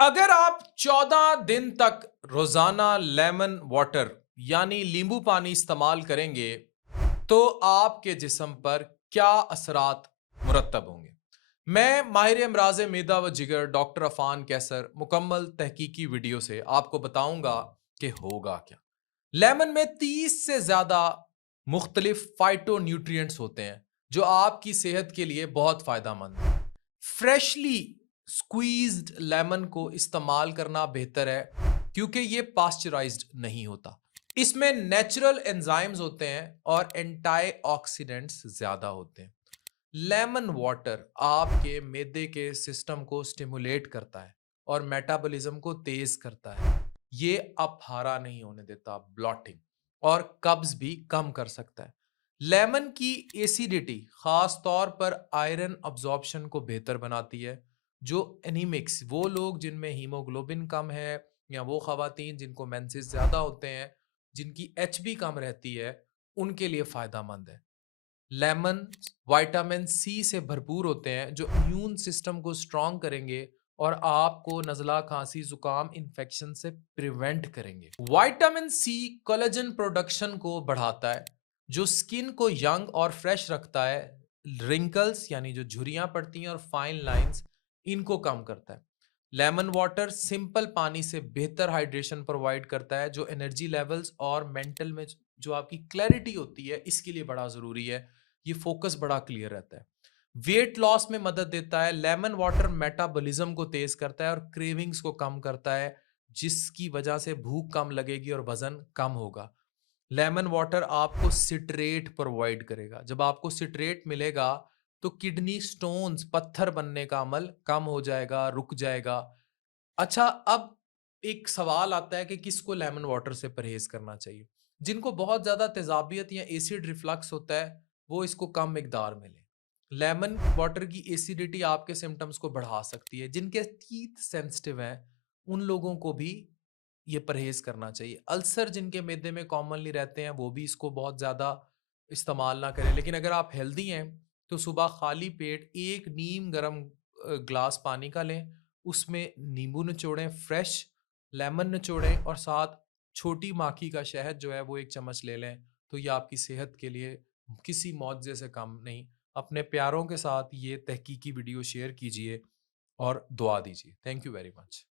अगर आप 14 दिन तक रोजाना लेमन वाटर यानी नींबू पानी इस्तेमाल करेंगे, तो आपके जिस्म पर क्या असरात मुरतब होंगे? मैं माहिर अमराज मेदा व जिगर डॉक्टर अफान कैसर मुकम्मल तहकीकी वीडियो से आपको बताऊंगा कि होगा क्या। लेमन में 30 से ज्यादा मुख्तलिफ फाइटो न्यूट्रिएंट्स होते हैं जो आपकी सेहत के लिए बहुत फायदेमंद है। फ्रेशली स्क्वीज्ड लेमन को इस्तेमाल करना बेहतर है क्योंकि ये पास्चराइज्ड नहीं होता। इसमें नेचुरल एंजाइम्स होते हैं और एंटीऑक्सीडेंट्स ज्यादा होते हैं। लेमन वाटर आपके मैदे के सिस्टम को स्टिमुलेट करता है और मेटाबॉलिज्म को तेज करता है। ये अफारा नहीं होने देता, ब्लॉटिंग और कब्ज भी कम कर सकता है। लेमन की एसिडिटी खास तौर पर आयरन अब्जॉर्प्शन को बेहतर बनाती है। जो एनीमिक्स, वो लोग जिनमें हीमोग्लोबिन कम है या वो खवातीन जिनको मेंसेस ज्यादा होते हैं, जिनकी एचबी कम रहती है, उनके लिए फायदेमंद है। लेमन विटामिन सी से भरपूर होते हैं जो इम्यून सिस्टम को स्ट्रांग करेंगे और आपको नज़ला, खांसी, जुकाम, इन्फेक्शन से प्रिवेंट करेंगे। विटामिन सी कोलेजन प्रोडक्शन को बढ़ाता है जो स्किन को यंग और फ्रेश रखता है। रिंकल्स यानी जो झुर्रियां पड़ती हैं और फाइन लाइंस, इनको कम करता है। लेमन वाटर सिंपल पानी से बेहतर हाइड्रेशन प्रोवाइड करता है जो एनर्जी लेवल्स और मेंटल में जो आपकी क्लैरिटी होती है, इसके लिए बड़ा ज़रूरी है। ये फोकस बड़ा क्लियर रहता है। वेट लॉस में मदद देता है। लेमन वाटर मेटाबॉलिज्म को तेज करता है और क्रेविंग्स को कम करता है, जिसकी वजह से भूख कम लगेगी और वजन कम होगा। लेमन वाटर आपको सिट्रेट प्रोवाइड करेगा। जब आपको सिट्रेट मिलेगा तो किडनी स्टोन्स, पत्थर बनने का अमल कम हो जाएगा, रुक जाएगा। अच्छा, अब एक सवाल आता है कि किसको लेमन वाटर से परहेज करना चाहिए। जिनको बहुत ज़्यादा तेजाबियत या एसिड रिफ्लक्स होता है, वो इसको कम मिकदार में लें। लेमन वाटर की एसिडिटी आपके सिम्टम्स को बढ़ा सकती है। जिनके टीथ सेंसिटिव हैं, उन लोगों को भी ये परहेज करना चाहिए। अल्सर जिनके मैदे में कॉमनली रहते हैं, वो भी इसको बहुत ज़्यादा इस्तेमाल ना करें। लेकिन अगर आप हेल्दी हैं, तो सुबह खाली पेट एक नीम गर्म ग्लास पानी का लें, उसमें नींबू निचोड़ें, फ्रेश लेमन निचोड़ें और साथ छोटी माखी का शहद जो है वो 1 चम्मच ले लें, तो ये आपकी सेहत के लिए किसी मुआवजे से कम नहीं। अपने प्यारों के साथ ये तहकीकी वीडियो शेयर कीजिए और दुआ दीजिए। Thank you very much.